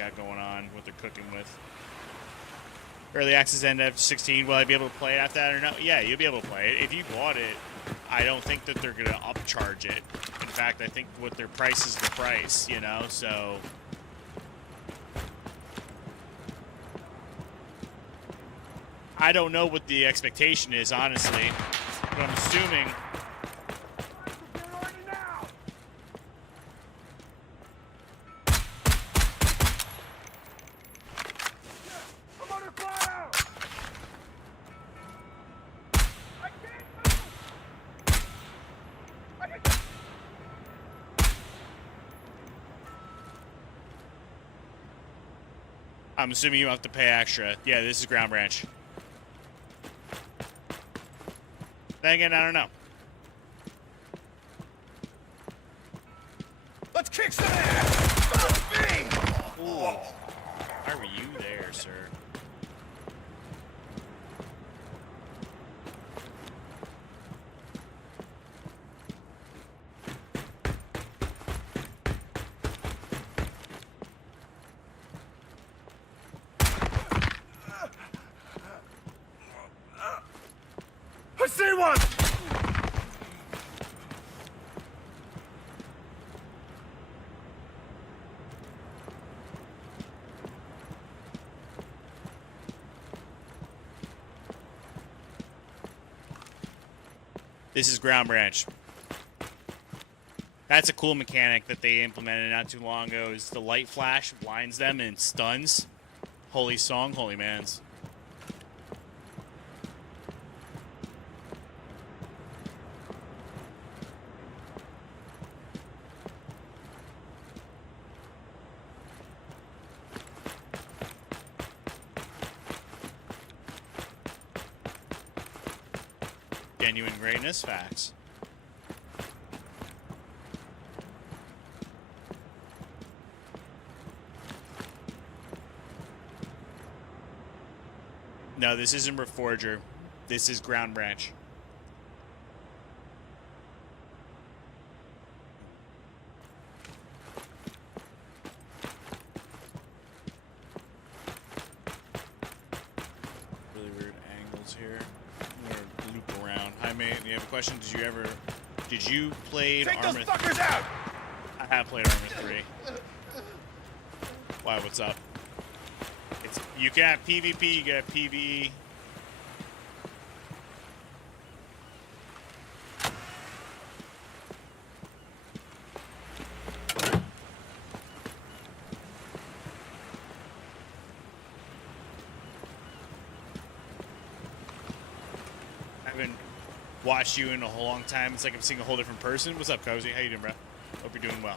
got going on, what they're cooking with. Early access end of 16. Will I be able to play it after that or no? Yeah, you'll be able to play it. If you bought it, I don't think that they're going to upcharge it. In fact, I think what their price is the price, you know, so... I don't know what the expectation is, honestly, but I'm assuming... I'm assuming you have to pay extra. Yeah, this is Ground Branch. Then again, I don't know. Let's kick some ass! Ooh. Why were you there, sir? I see one! This is Ground Branch. That's a cool mechanic that they implemented not too long ago. Is the light flash blinds them and stuns. Holy song, holy mans. Genuine greatness, facts. No, this isn't Reforger. This is Ground Branch. Really weird angles here. I'm gonna loop around. Hi, mate. You have a question? Did you play Take Armor? those fuckers out! I have played Armor 3. Why? What's up? You can have PvP. You can have PvE. Watched you in a whole long time. It's like I'm seeing a whole different person. What's up, Cozy? How you doing, bro? Hope you're doing well.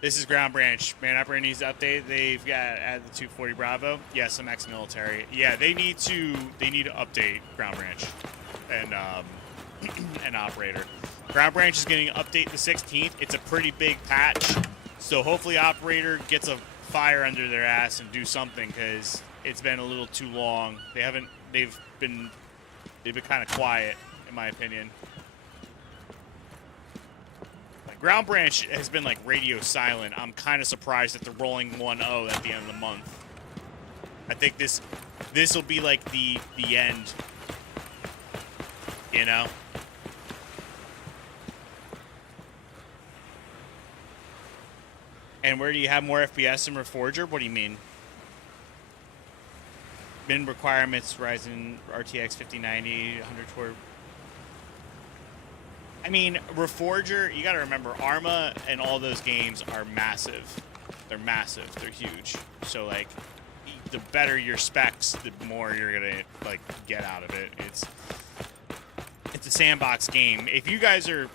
This is Ground Branch. Man, Operator needs to update. They've got added the 240 Bravo. Yeah, some ex-military. Yeah, they need to update Ground Branch and and Operator. Ground Branch is getting an update the 16th. It's a pretty big patch, so hopefully Operator gets a fire under their ass and do something, because it's been a little too long. They've been kind of quiet, in my opinion. Like, Ground Branch has been like radio silent. I'm kind of surprised that they're rolling 1-0 at the end of the month. I think this will be like the end, you know. And where do you have more FPS in Reforger? What do you mean? Min requirements, Ryzen RTX 5090, 100 toward... I mean, Reforger, you gotta remember, Arma and all those games are massive. They're massive. They're huge. So, like, the better your specs, the more you're gonna, like, get out of it. It's a sandbox game. If you guys are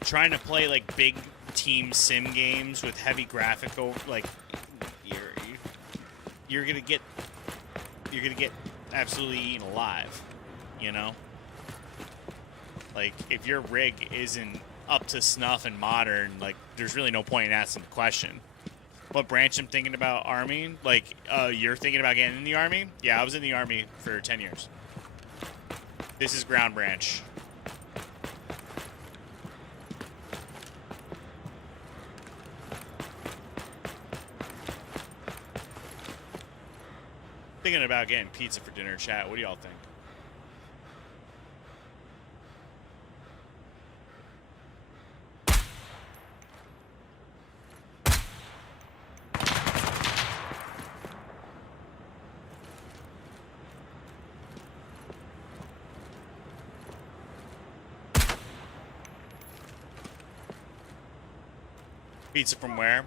trying to play, like, big team sim games with heavy graphical, like, you're gonna get absolutely eaten alive, you know. Like, if your rig isn't up to snuff and modern, like, there's really no point in asking the question. What branch I'm thinking about? Army? Like, you're thinking about getting in the Army? Yeah, I was in the Army for 10 years. This is Ground Branch. Thinking about getting pizza for dinner, chat. What do y'all think? Pizza from where?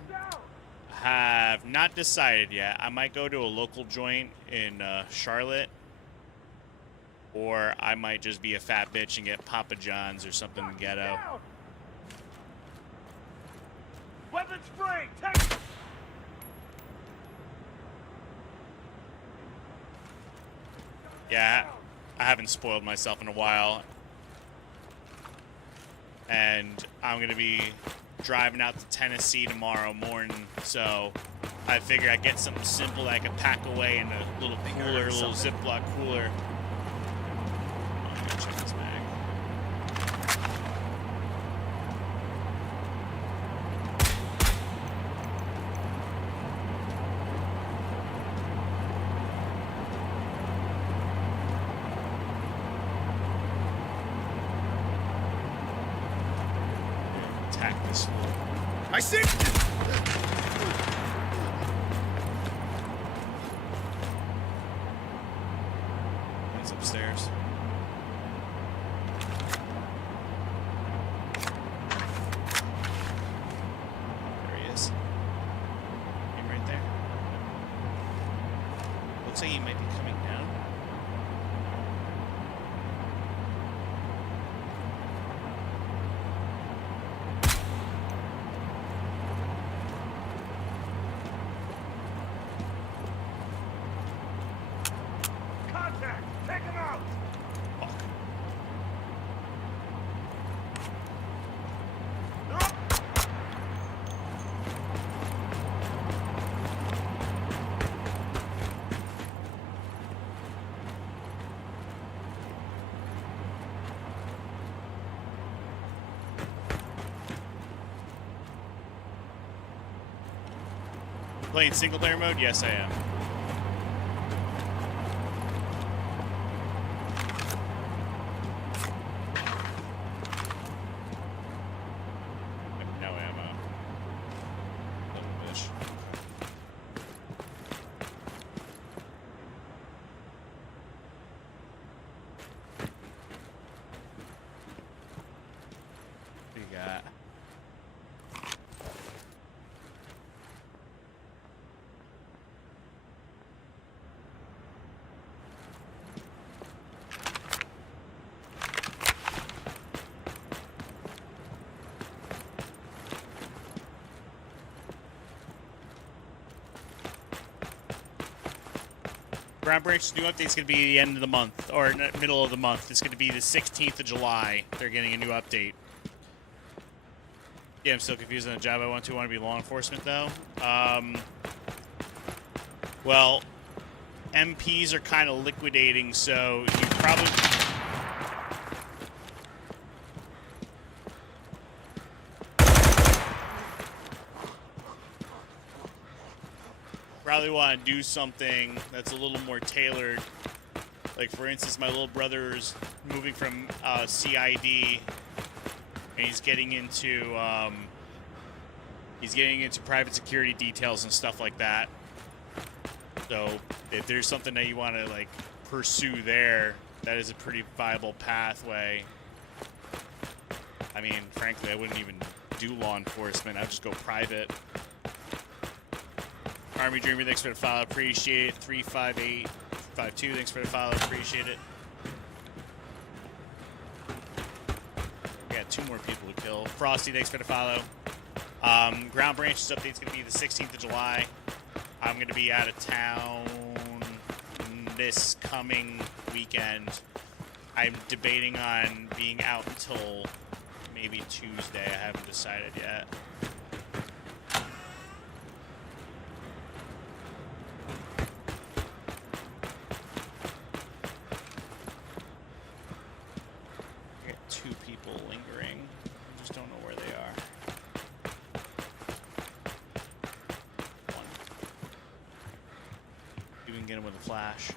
Have not decided yet. I might go to a local joint in Charlotte, or I might just be a fat bitch and get Papa John's or something ghetto. Weapons free! Take... Yeah, I haven't spoiled myself in a while, and I'm gonna be driving out to Tennessee tomorrow morning, so I figure I'd get something simple that I could pack away in a little cooler, a little Ziploc cooler. I'm gonna check this bag. Attack this floor. I see! He's upstairs. There he is. Him right there. Looks like he might be coming down. Contact! Take him out! Fuck. They're up! Playing single player mode? Yes, I am. I have no ammo. Little bitch. What do you got? Ground Branch's new update's going to be the end of the month, or middle of the month. It's going to be the 16th of July. They're getting a new update. Yeah, I'm still confused on the job I want to be law enforcement, though. Well, MPs are kind of liquidating, so you probably... probably want to do something that's a little more tailored. Like, for instance, my little brother's moving from CID, and he's getting into private security details and stuff like that. So if there's something that you want to like pursue there, that is a pretty viable pathway. I mean, frankly, I wouldn't even do law enforcement. I'd just go private. Army Dreamer, thanks for the follow. Appreciate it. 35852, thanks for the follow. Appreciate it. We got 2 more people to kill. Frosty, thanks for the follow. Ground Branch's update's going to be the 16th of July. I'm going to be out of town this coming weekend. I'm debating on being out until maybe Tuesday. I haven't decided yet. I got 2 people lingering. I just don't know where they are. 1. You can get him with the flash.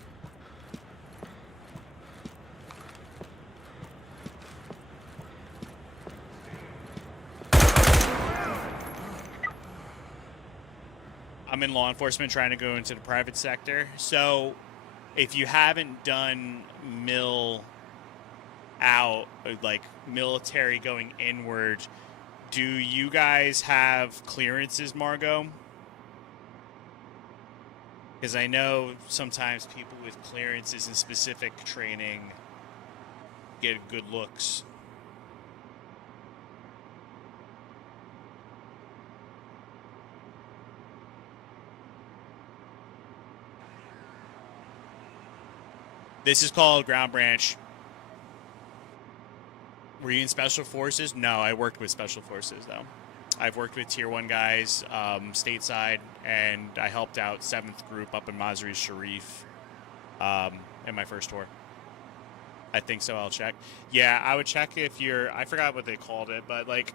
I'm in law enforcement trying to go into the private sector. So if you haven't done mill out, like military going inward, do you guys have clearances, Margot? Because I know sometimes people with clearances and specific training get good looks. This is called Ground Branch. Were you in Special Forces? No, I worked with Special Forces, though. I've worked with Tier 1 guys stateside, and I helped out 7th Group up in Mazar-e Sharif in my first tour. I think so. I'll check. Yeah, I would check if you're... I forgot what they called it, but, like,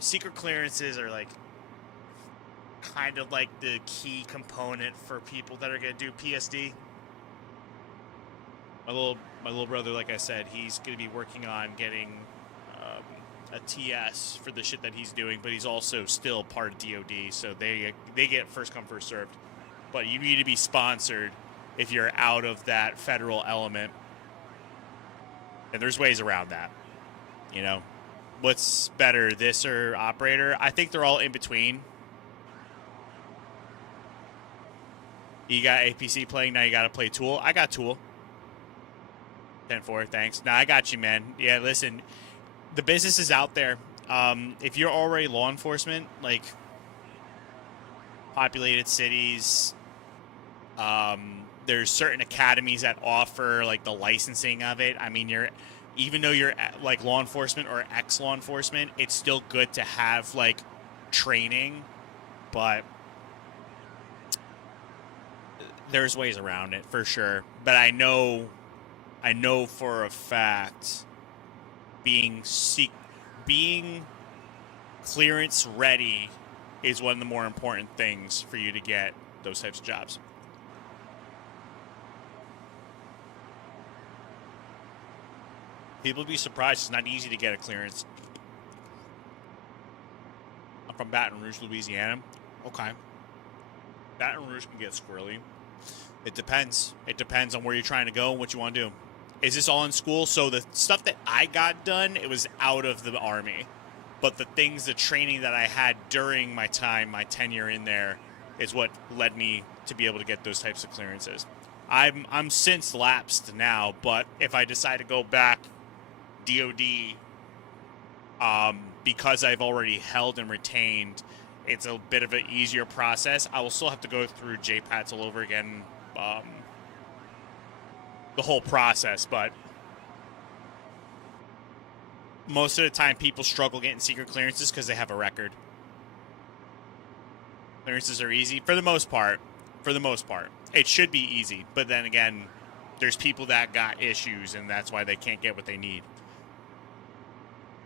secret clearances are, like, kind of like the key component for people that are going to do PSD. My little brother, like I said, he's going to be working on getting a TS for the shit that he's doing, but he's also still part of DOD, so they get first come, first served. But you need to be sponsored if you're out of that federal element. And there's ways around that. You know? What's better, this or operator? I think they're all in between. You got APC playing, now you got to play Tool. I got Tool. 10-4, thanks. Nah, I got you, man. Yeah, listen, the business is out there. If you're already law enforcement, like populated cities, there's certain academies that offer like the licensing of it. I mean, even though you're like law enforcement or ex-law enforcement, it's still good to have like training, but there's ways around it for sure. But I know for a fact being clearance ready is one of the more important things for you to get those types of jobs. People would be surprised. It's not easy to get a clearance. I'm from Baton Rouge, Louisiana. Okay. Baton Rouge can get squirrely. It depends. It depends on where you're trying to go and what you want to do. Is this all in school? So the stuff that I got done, it was out of the Army. But the training that I had during my time, my tenure in there, is what led me to be able to get those types of clearances. I'm since lapsed now, but if I decide to go back DOD, because I've already held and retained, it's a bit of an easier process. I will still have to go through JPATs all over again, the whole process, but most of the time people struggle getting secret clearances because they have a record. Clearances are easy for the most part. It should be easy, but then again, there's people that got issues and that's why they can't get what they need.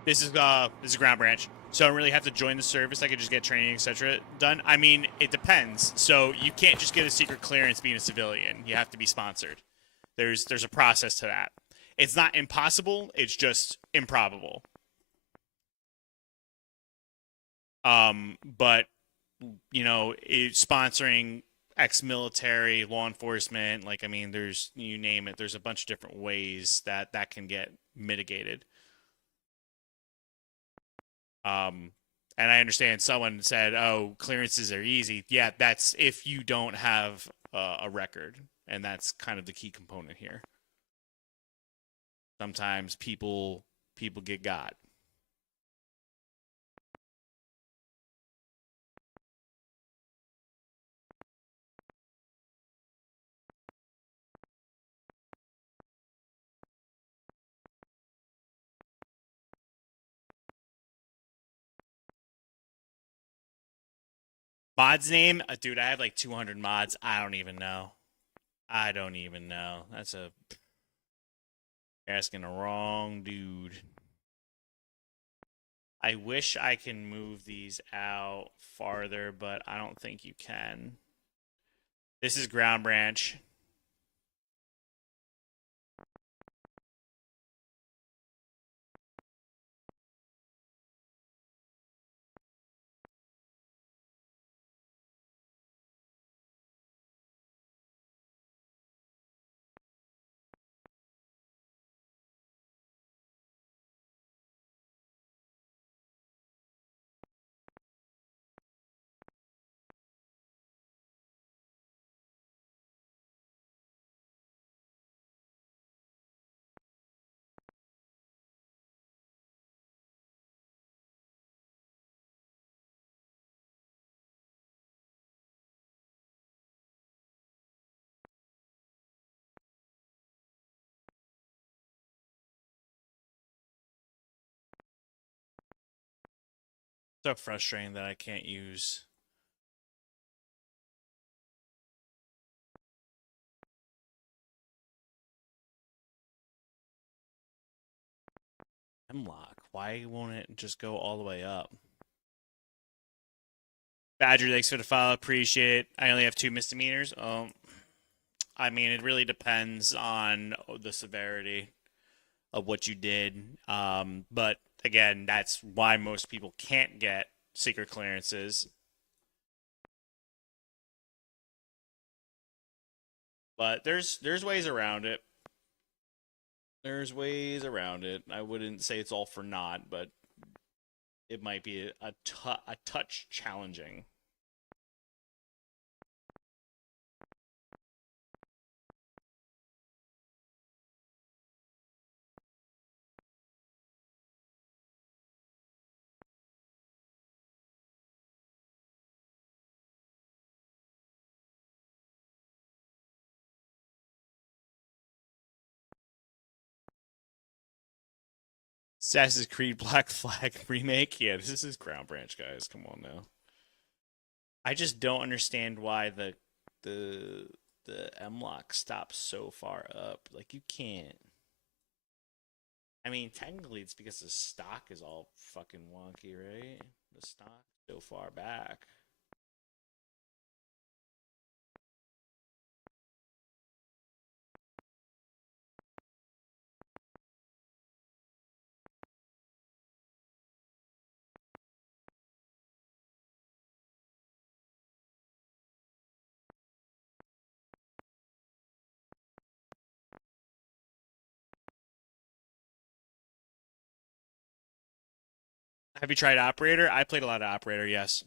This is Ground Branch, so I don't really have to join the service. I could just get training, etc. done. I mean, it depends. So you can't just get a secret clearance being a civilian. You have to be sponsored. There's a process to that. It's not impossible. It's just improbable. But you know, sponsoring ex-military, law enforcement, like I mean, there's you name it. There's a bunch of different ways that can get mitigated. And I understand someone said, "Oh, clearances are easy." Yeah, that's if you don't have a record, and that's kind of the key component here. Sometimes people get got. Mod's name? Dude, I have like 200 mods. I don't even know. That's asking the wrong dude. I wish I can move these out farther, but I don't think you can. This is Ground Branch. So frustrating that I can't use. Hemlock. Why won't it just go all the way up? Badger, thanks for the follow. Appreciate it. I only have 2 misdemeanors. I mean, it really depends on the severity of what you did. But again, that's why most people can't get secret clearances. But there's ways around it. There's ways around it. I wouldn't say it's all for naught, but it might be a touch challenging. Assassin's Creed Black Flag remake? Yeah, this is Ground Branch, guys. Come on now. I just don't understand why the M-Lock stops so far up. Like, you can't. I mean, technically it's because the stock is all fucking wonky, right? The stock so far back. Have you tried Operator? I played a lot of Operator, yes.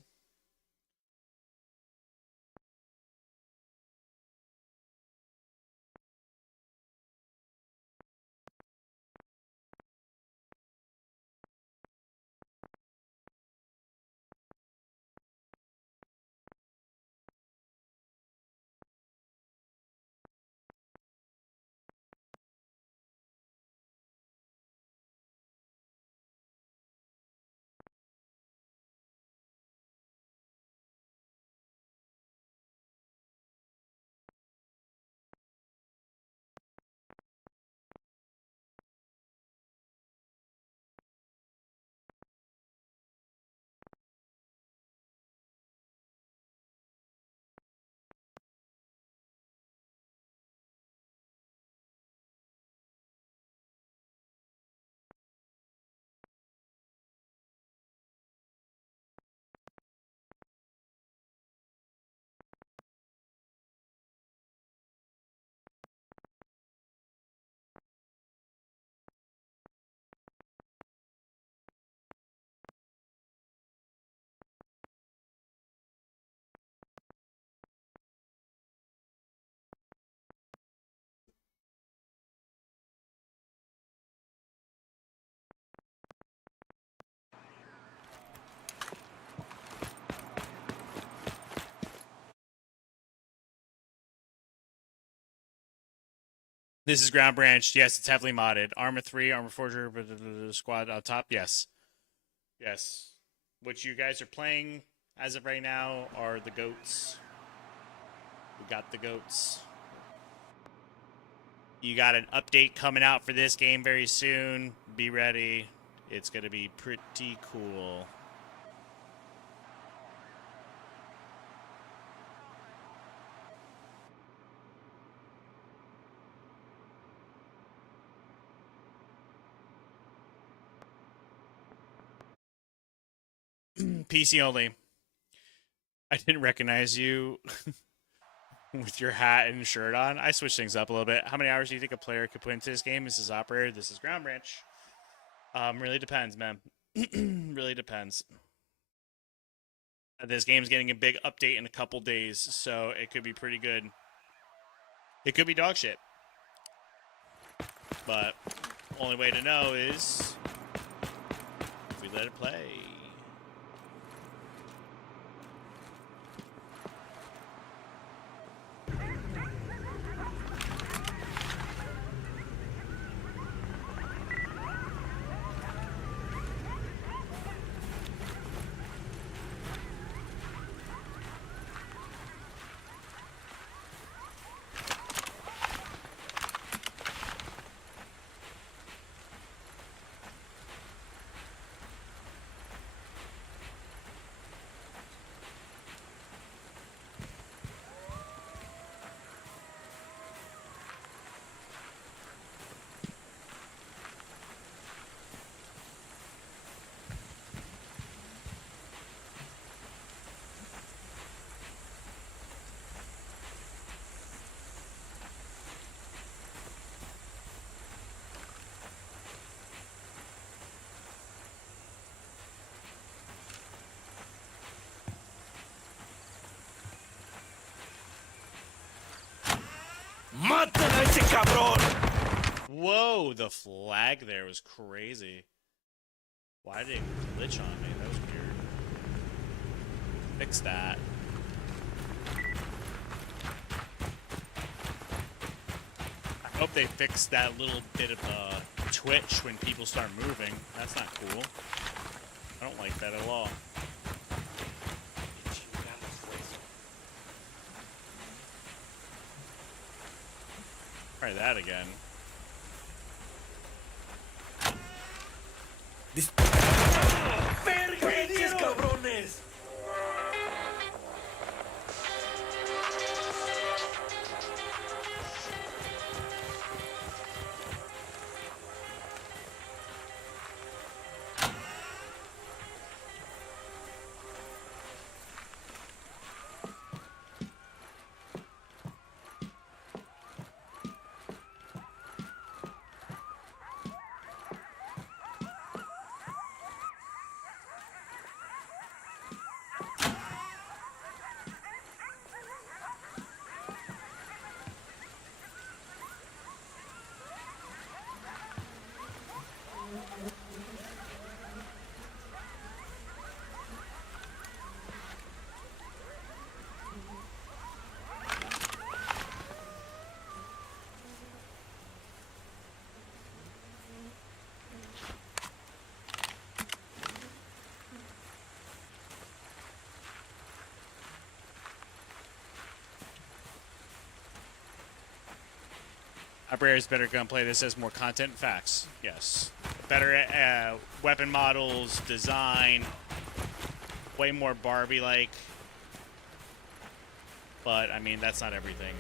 This is Ground Branch. Yes, it's heavily modded. Armor 3, Armor Forger, squad on top. Yes. Yes. What you guys are playing as of right now are the goats. We got the goats. You got an update coming out for this game very soon. Be ready. It's going to be pretty cool. PC only. I didn't recognize you with your hat and shirt on. I switched things up a little bit. How many hours do you think a player could put into this game? This is Operator. This is Ground Branch. Really depends, man. Really depends. This game's getting a big update in a couple days, so it could be pretty good. It could be dog shit. But only way to know is if we let it play. cabrón! Whoa, the flag there was crazy. Why did it glitch on me? That was weird. Fix that. I hope they fix that little bit of twitch when people start moving. That's not cool. I don't like that at all. Try that again. ¡Pinches cabrones! Operators better gunplay. This has more content and facts. Yes. Better weapon models, design. Way more Barbie-like. But, I mean, that's not everything.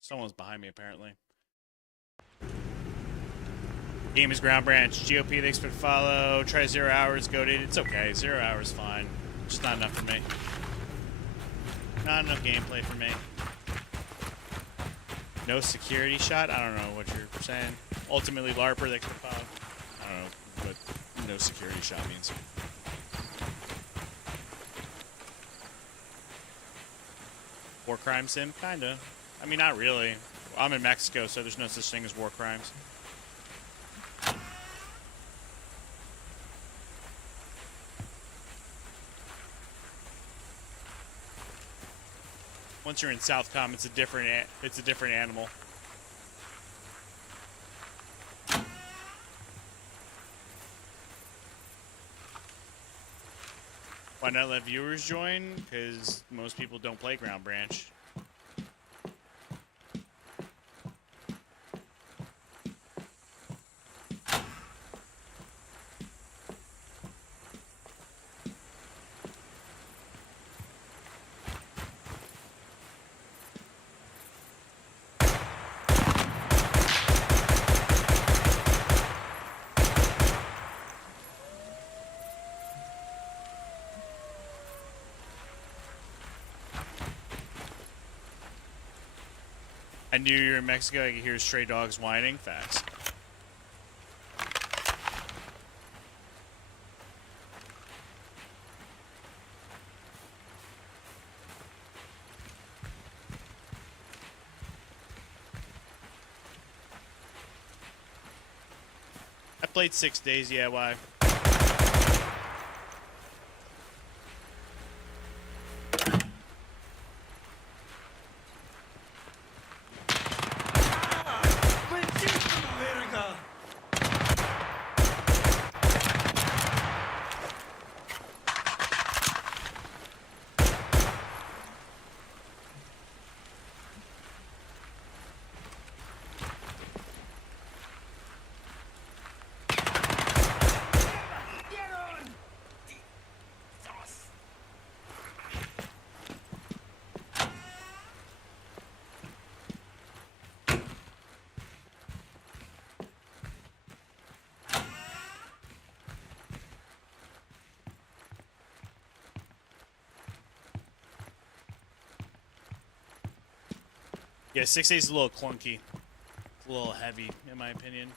Someone's behind me, apparently. Game is Ground Branch. GOP, thanks for the follow. Try 0 hours, goated. It's okay. 0 hours, fine. Just not enough for me. Not enough gameplay for me. No security shot? I don't know what you're saying. Ultimately, LARPer, thanks for the follow. I don't know what no security shot means. War crime sim? Kinda. I mean, not really. I'm in Mexico, so there's no such thing as war crimes. Once you're in Southcom, it's a different animal. Why not let viewers join? Because most people don't play Ground Branch. I knew you were in Mexico. I could hear stray dogs whining. Facts. played 6 days. Yeah, why? Verga! Yeah, 6 days is a little clunky. It's a little heavy, in my opinion.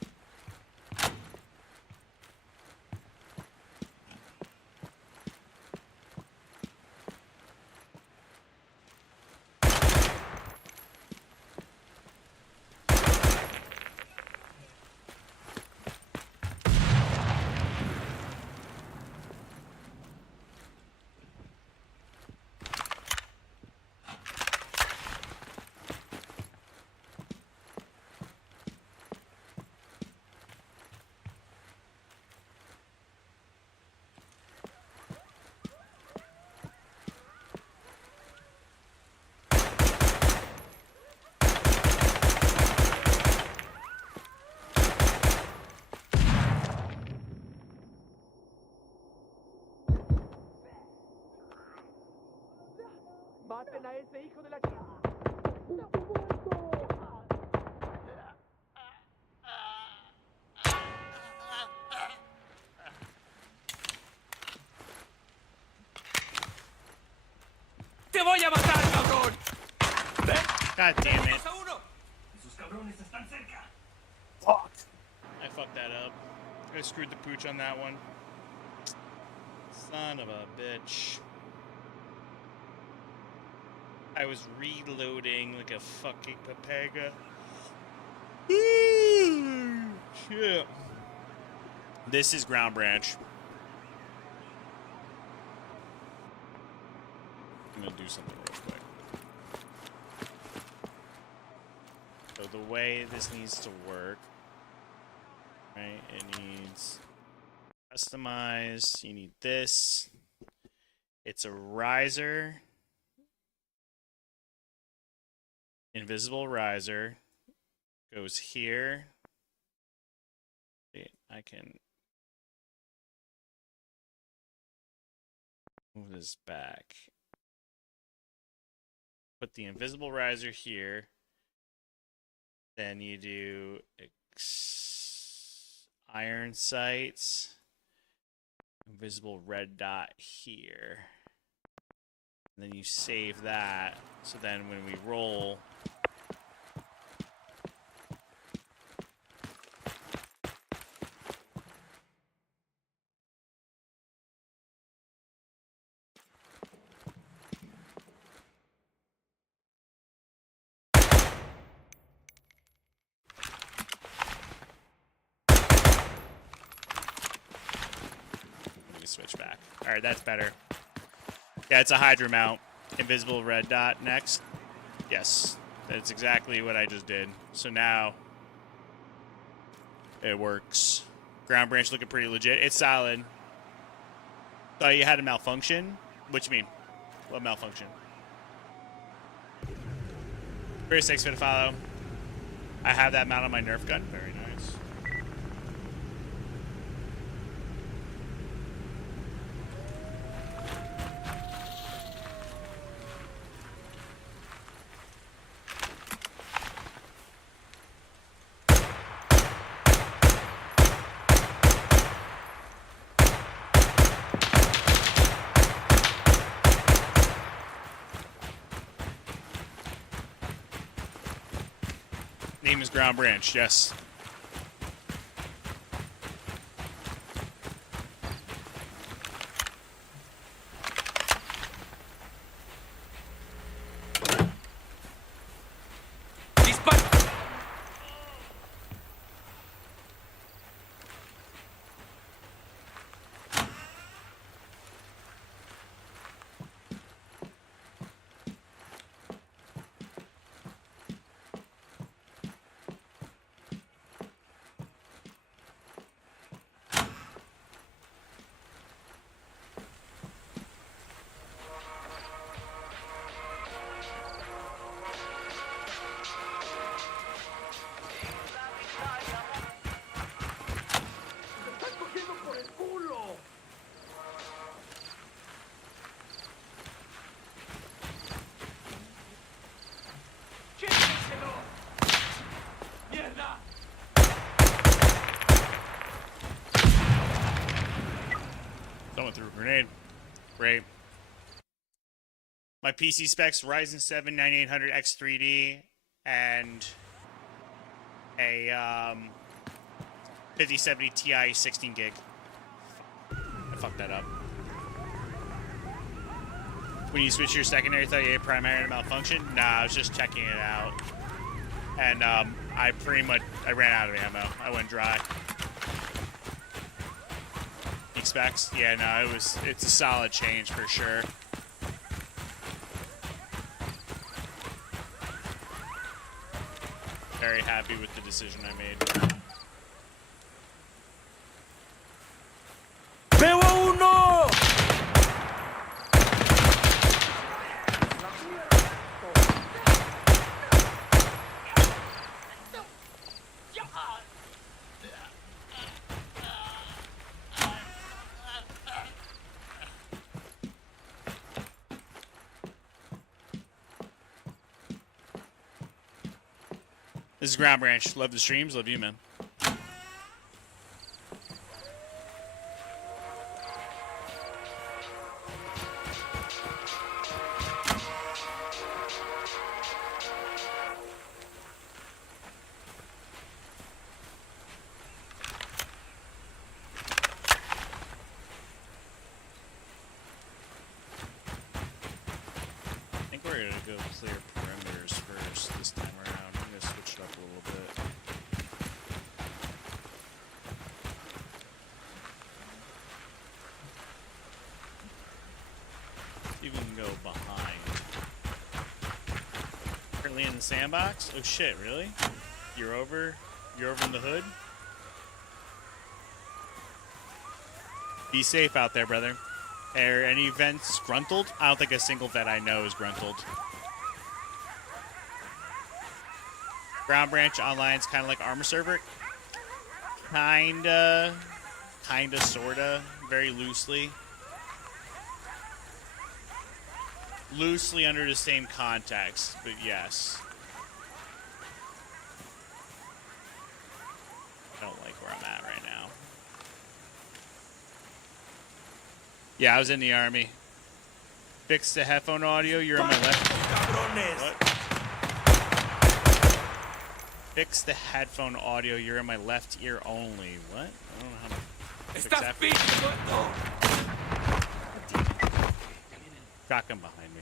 ¡Maten a ese hijo de la... ¡Te voy a matar, cabrón! God damn it. ¡Vamos a uno! Esos cabrones están cerca. I fucked that up. I screwed the pooch on that one. Son of a bitch. I was reloading like a fucking Papega. Shit. This is Ground Branch. I'm gonna do something real quick. So the way this needs to work, right? It needs customize. You need this. It's a riser. Invisible riser goes here. I can move this back. Put the invisible riser here. Then you do iron sights. Invisible red dot here. And then you save that. So then when we roll, switch back. All right, that's better. Yeah, it's a Hydra mount. Invisible red dot next. Yes, that's exactly what I just did. So now it works. Ground branch looking pretty legit. It's solid. Thought you had a malfunction? What you mean? What malfunction? Very thanks for the follow. I have that mount on my Nerf gun. Very nice. Name is Ground Branch, yes. Someone threw a grenade. Great. My PC specs: Ryzen 7 9800X3D and a 5070 Ti 16 gig. I fucked that up. When you switch your secondary, thought you had primary to malfunction? Nah, I was just checking it out. And I ran out of ammo. I went dry. Specs? Yeah, no, it's a solid change for sure. Very happy with the decision I made. ¡Veo a uno! This is Ground Branch. Love the streams. Love you, man. I think we're going to go clear perimeters first this time around. I'm going to switch it up a little bit. You can go behind. Currently in the sandbox? Oh shit, really? You're over in the hood? Be safe out there, brother. Are any vents gruntled? I don't think a single vet I know is gruntled. Ground Branch Online is kind of like Armor Server. Kinda, sorta, very loosely. Loosely under the same context, but yes. I don't like where I'm at right now. Yeah, I was in the army. Fix the headphone audio, you're on my left. What? Fix the headphone audio, you're in my left ear only. What? I don't know how to fix that. Shotgun behind me.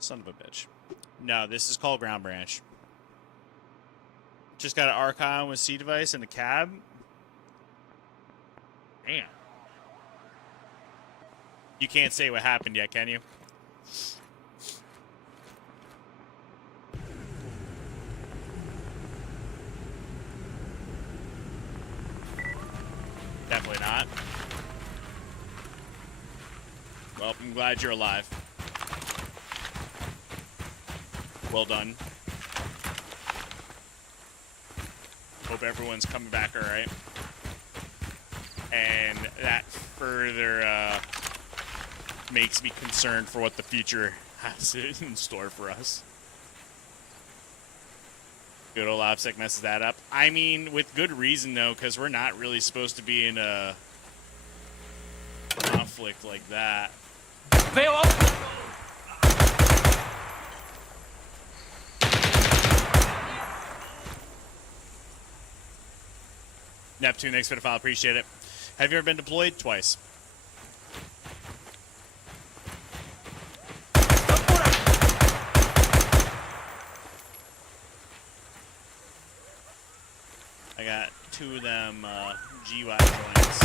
Son of a bitch. No, this is called Ground Branch. Just got an Archon with C device in the cab. Damn. You can't say what happened yet, can you? Definitely not. Well, I'm glad you're alive. Well done. Hope everyone's coming back all right. And that further makes me concerned for what the future has in store for us. Good old OPSEC messes that up. I mean, with good reason, though, because we're not really supposed to be in a conflict like that. Neptune, thanks for the follow. Appreciate it. Have you ever been deployed? Twice. I got two of them GY joints.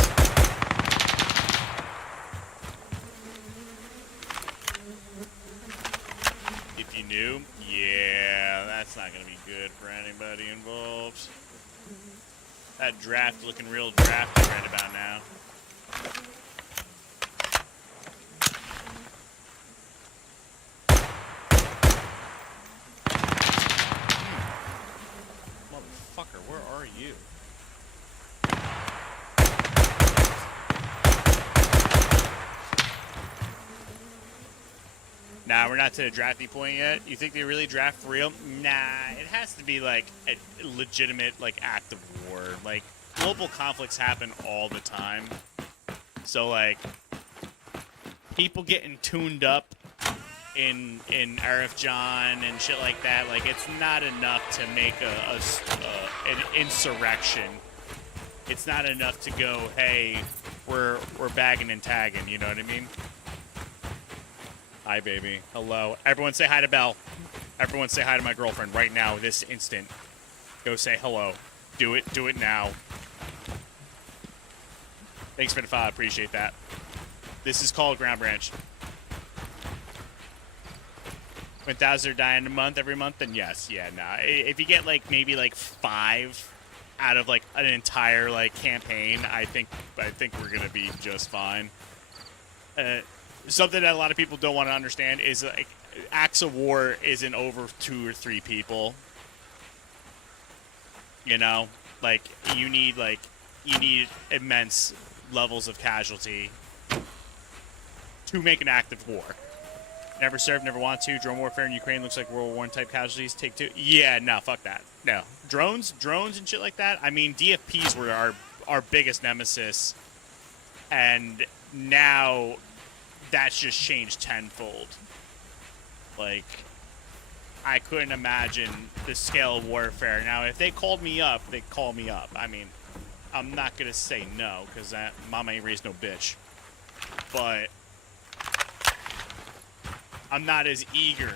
If you knew, yeah, that's not going to be good for anybody involved. That draft looking real drafty right about now. Motherfucker, where are you? Nah, we're not to the drafty point yet. You think they really draft for real? Nah, it has to be like a legitimate like act of war. Like global conflicts happen all the time. So like people getting tuned up in Arif John and shit like that, like it's not enough to make an insurrection. It's not enough to go, hey, we're bagging and tagging, you know what I mean? Hi, baby. Hello. Everyone say hi to Belle. Everyone say hi to my girlfriend right now, this instant. Go say hello. Do it. Do it now. Thanks for the follow. Appreciate that. This is called Ground Branch. When thousands are dying a month, every month, then yes. Yeah, nah. If you get, like, maybe, like, 5 out of, like, an entire, like, campaign, I think we're going to be just fine. Something that a lot of people don't want to understand is, like, acts of war isn't over 2 or 3 people. You know? Like, you need immense levels of casualty to make an act of war. Never served, never want to. Drone warfare in Ukraine looks like World War I type casualties. Take 2. Yeah, no, fuck that. No. Drones and shit like that. I mean, DFPs were our biggest nemesis. And now that's just changed tenfold. Like, I couldn't imagine the scale of warfare. Now, if they called me up, they'd call me up. I mean, I'm not going to say no, because mama ain't raised no bitch. But I'm not as eager,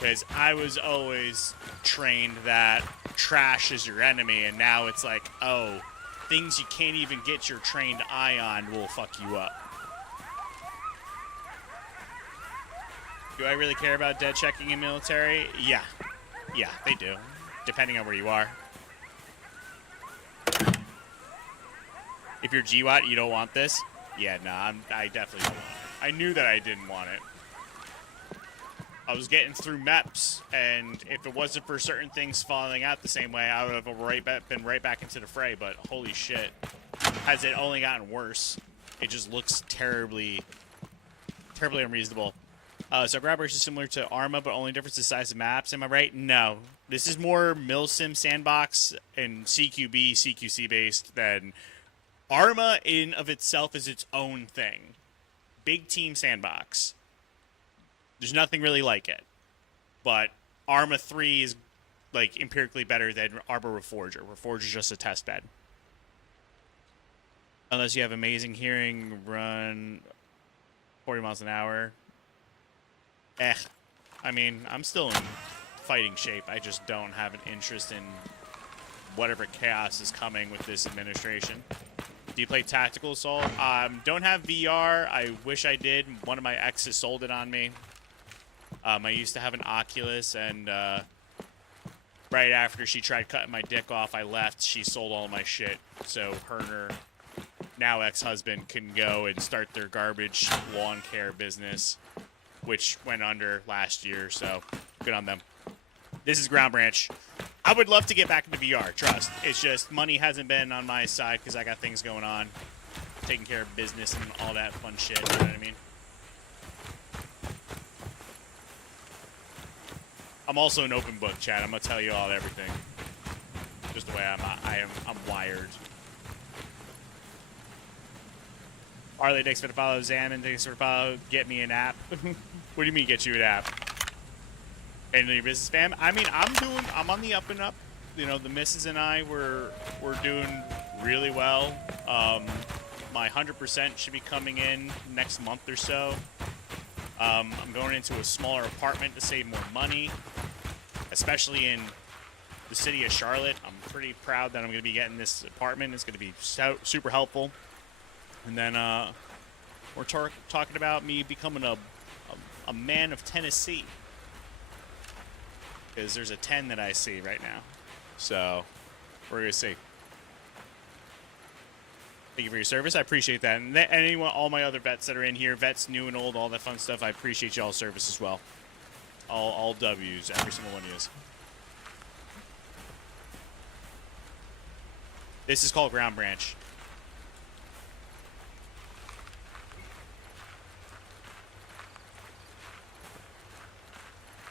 because I was always trained that trash is your enemy, and now it's like, oh, things you can't even get your trained eye on will fuck you up. Do I really care about dead checking in military? Yeah. Yeah, they do, depending on where you are. If you're GWAT, you don't want this? Yeah, nah, I definitely don't. I knew that I didn't want it. I was getting through MEPS, and if it wasn't for certain things falling out the same way, I would have been right back into the fray, but holy shit. Has it only gotten worse? It just looks terribly unreasonable. So Ground Branch is similar to Arma, but only difference is size of maps. Am I right? No. This is more Milsim Sandbox and CQB, CQC based than Arma in of itself is its own thing. Big team sandbox. There's nothing really like it. But Arma 3 is like empirically better than Arbor Reforger. Reforger is just a test bed. Unless you have amazing hearing, run 40 miles an hour. I mean, I'm still in fighting shape. I just don't have an interest in whatever chaos is coming with this administration. Do you play Tactical Assault? Don't have VR. I wish I did. One of my exes sold it on me. I used to have an Oculus, and right after she tried cutting my dick off, I left. She sold all my shit. So her and her now ex-husband can go and start their garbage lawn care business, which went under last year, so good on them. This is Ground Branch. I would love to get back into VR, trust. It's just money hasn't been on my side because I got things going on. Taking care of business and all that fun shit, you know what I mean? I'm also an open book, chat. I'm going to tell you all everything. Just the way I'm wired. Harley, thanks for the follow. Xanon, thanks for the follow. Get me an app. What do you mean, get you an app? And your business fam? I mean, I'm on the up and up. You know, the missus and I, we're doing really well. My 100% should be coming in next month or so. I'm going into a smaller apartment to save more money, especially in the city of Charlotte. I'm pretty proud that I'm going to be getting this apartment. It's going to be super helpful. And then we're talking about me becoming a man of Tennessee, because there's a 10 that I see right now. So we're going to see. Thank you for your service. I appreciate that. And anyone, all my other vets that are in here, vets new and old, all that fun stuff, I appreciate y'all's service as well. All W's, every single one of you. This is called Ground Branch.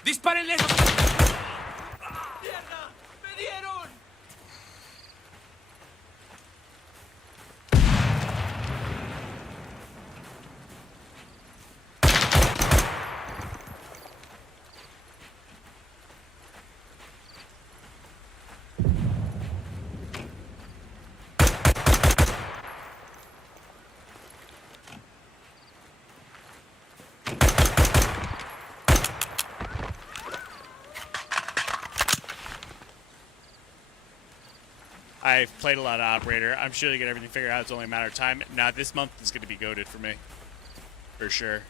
¡Dispárenle esos! ¡Mierda! ¡Me dieron! I've played a lot of Operator. I'm sure they get everything figured out. It's only a matter of time. Now, this month is going to be goated for me. For sure.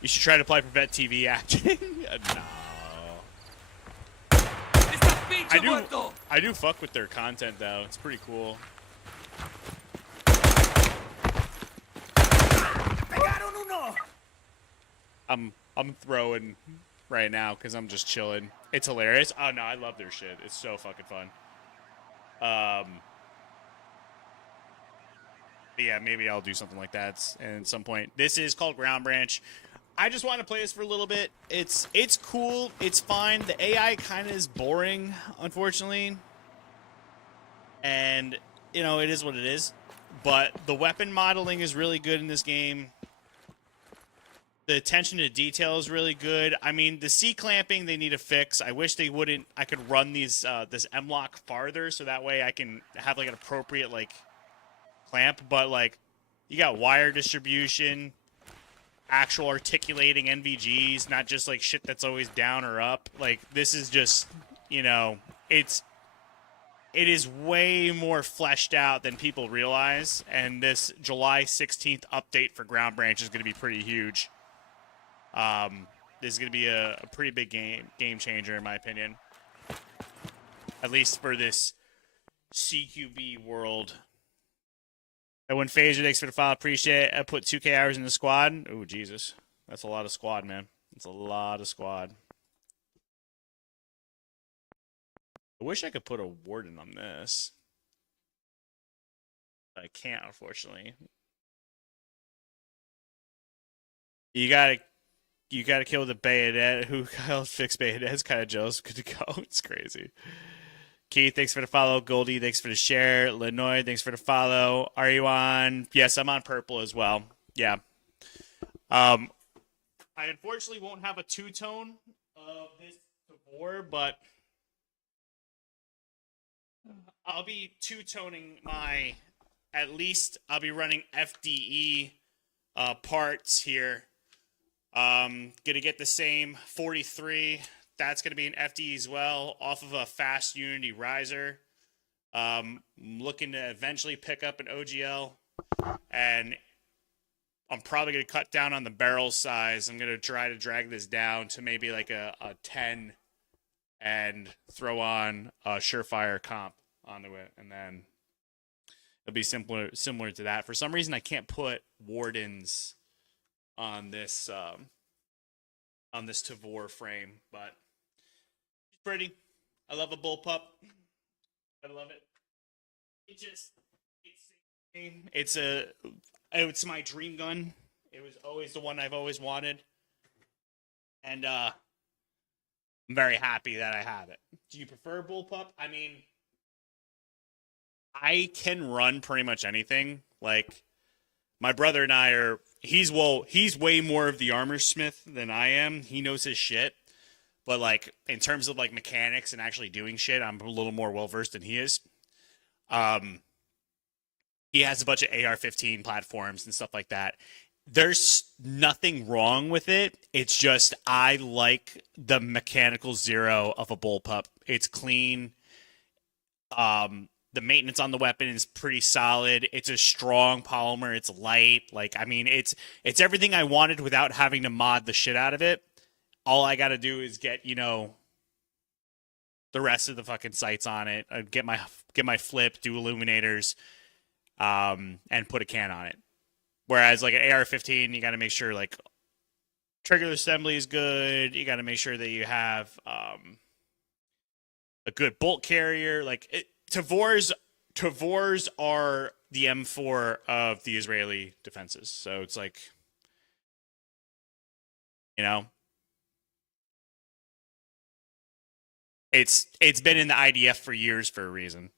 You should try to play Prevent TV acting. No. ¡Estás pinche muerto! I do fuck with their content, though. It's pretty cool. ¡Pegaron uno! I'm throwing right now because I'm just chilling. It's hilarious. Oh, no, I love their shit. It's so fucking fun. Yeah, maybe I'll do something like that at some point. This is called Ground Branch. I just want to play this for a little bit. It's cool. It's fine. The AI kind of is boring, unfortunately. And, you know, it is what it is. But the weapon modeling is really good in this game. The attention to detail is really good. I mean, the C-clamping they need to fix. I wish they wouldn't. I could run these this M-lock farther so that way I can have like an appropriate like clamp. But like, you got wire distribution, actual articulating NVGs, not just like shit that's always down or up. Like this is just, you know, it is way more fleshed out than people realize. And this July 16th update for Ground Branch is going to be pretty huge. This is going to be a pretty big game changer, in my opinion. At least for this CQB world. And when Phaser, thanks for the file, appreciate it. I put 2K hours in the squad. Oh, Jesus. That's a lot of squad, man. That's a lot of squad. I wish I could put a warden on this. I can't, unfortunately. You gotta kill the Bayonet. Who else fixed Bayonet? It's kind of jealous. Good to go. It's crazy. Keith, thanks for the follow. Goldie, thanks for the share. Lenoy, thanks for the follow. Are you on? Yes, I'm on purple as well. Yeah. I unfortunately won't have a two-tone of this war, but I'll be two-toning my, at least I'll be running FDE parts here. Gonna get the same 43. That's gonna be an FDE as well, off of a fast Unity riser. Looking to eventually pick up an OGL, and I'm probably gonna cut down on the barrel size. I'm gonna try to drag this down to maybe like a 10, and throw on a Surefire comp onto it, and then it'll be similar to that. For some reason, I can't put wardens on this Tavor frame, but it's pretty. I love a bullpup. I love it. It's my dream gun. It was always the one I've always wanted, and I'm very happy that I have it. Do you prefer bullpup? I mean, I can run pretty much anything. Like, my brother and I are. He's way more of the armor smith than I am. He knows his shit. But like in terms of like mechanics and actually doing shit, I'm a little more well versed than he is. He has a bunch of AR-15 platforms and stuff like that. There's nothing wrong with it. It's just I like the mechanical zero of a bullpup. It's clean. The maintenance on the weapon is pretty solid. It's a strong polymer. It's light. Like, I mean, it's everything I wanted without having to mod the shit out of it. All I got to do is get, you know, the rest of the fucking sights on it. Get my flip, do illuminators, and put a can on it. Whereas like an AR-15, you got to make sure like trigger assembly is good. You got to make sure that you have a good bolt carrier. Like Tavors are the M4 of the Israeli defenses. So it's like, you know, It's been in the IDF for years for a reason.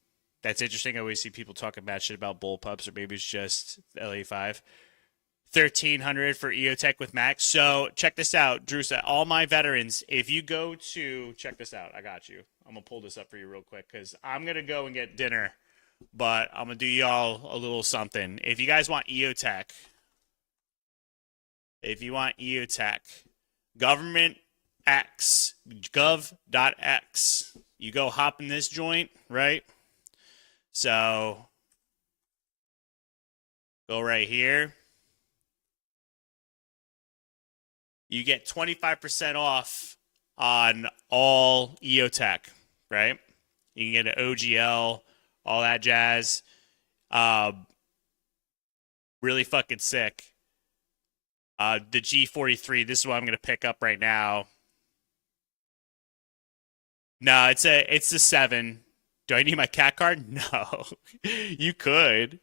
That's interesting. I always see people talking bad shit about bullpups, or maybe it's just LA5. 1,300 for EOTech with Max. So check this out, Drusa. All my veterans, if you go to check this out, I got you. I'm gonna pull this up for you real quick because I'm gonna go and get dinner, but I'm gonna do y'all a little something. If you guys want EOTech, government X, gov.x, you go hop in this joint, right? So go right here. You get 25% off on all EOTech, right? You can get an OGL, all that jazz. Really fucking sick. The G43, this is what I'm going to pick up right now. No, it's a 7. Do I need my cat card? No. You could.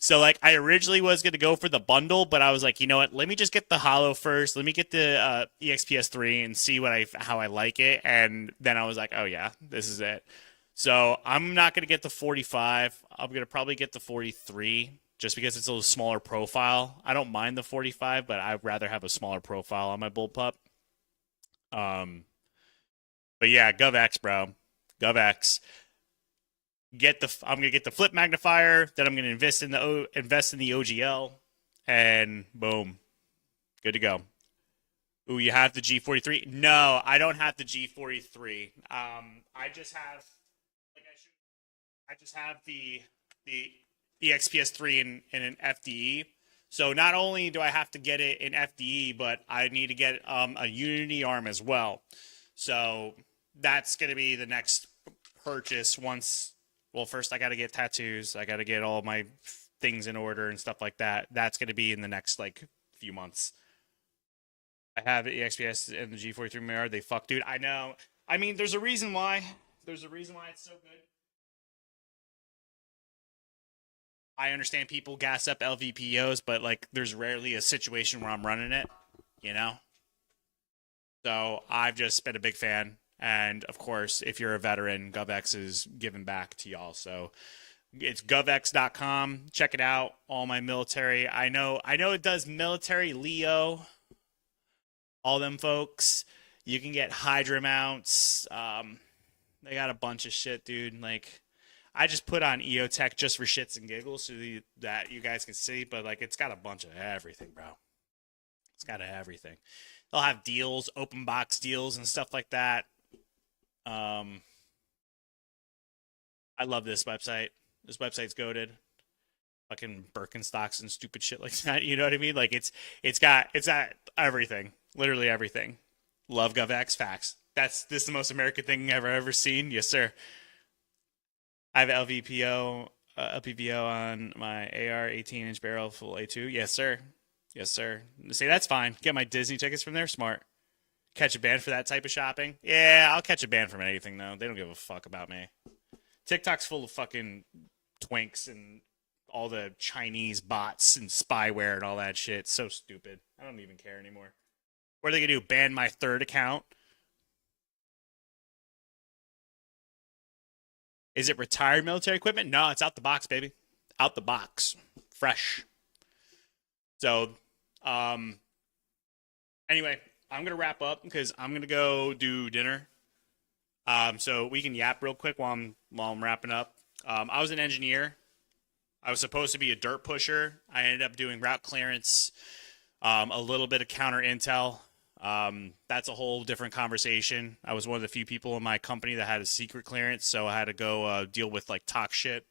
So, like, I originally was going to go for the bundle, but I was like, you know what? Let me just get the Holo first. Let me get the EXPS3 and see how I like it. And then I was like, oh, yeah, this is it. So, I'm not going to get the 45. I'm going to probably get the 43 just because it's a little smaller profile. I don't mind the 45, but I'd rather have a smaller profile on my bullpup. But, yeah, GovX, bro. GovX. I'm gonna get the flip magnifier, then I'm gonna invest in the OGL, and boom, good to go. Ooh, you have the G43? No, I don't have the G43. I just have the EXPS3 in an FDE. So not only do I have to get it in FDE, but I need to get a Unity arm as well. So that's gonna be the next purchase once. Well, first I got to get tattoos. I got to get all my things in order and stuff like that. That's going to be in the next, like, few months. I have the EXPS and the G43 mirror. They fuck, dude. I know. I mean, there's a reason why. There's a reason why it's so good. I understand people gas up LVPOs, but, like, there's rarely a situation where I'm running it, you know? So I've just been a big fan. And, of course, if you're a veteran, GovX is giving back to y'all. So it's govx.com. Check it out. All my military. I know it does military, Leo, all them folks. You can get Hydra mounts. They got a bunch of shit, dude. Like, I just put on EOTech just for shits and giggles so that you guys can see. But, like, it's got a bunch of everything, bro. It's got everything. They'll have deals, open box deals and stuff like that. I love this website. This website's goated. Fucking Birkenstocks and stupid shit like that. You know what I mean? Like it's got everything, literally everything. Love GovX facts. This is the most American thing I've ever seen. Yes, sir. I have LVPO, LPVO on my AR 18-inch barrel full A2. Yes, sir. Yes, sir. Say that's fine. Get my Disney tickets from there. Smart. Catch a ban for that type of shopping? Yeah, I'll catch a ban from anything, though. They don't give a fuck about me. TikTok's full of fucking twinks and all the Chinese bots and spyware and all that shit. It's so stupid. I don't even care anymore. What are they going to do? Ban my third account? Is it retired military equipment? No, it's out the box, baby. Out the box. Fresh. So, anyway, I'm going to wrap up because I'm going to go do dinner. So we can yap real quick while I'm wrapping up. I was an engineer. I was supposed to be a dirt pusher. I ended up doing route clearance, a little bit of counter intel. That's a whole different conversation. I was one of the few people in my company that had a secret clearance, so I had to go deal with like talk shit,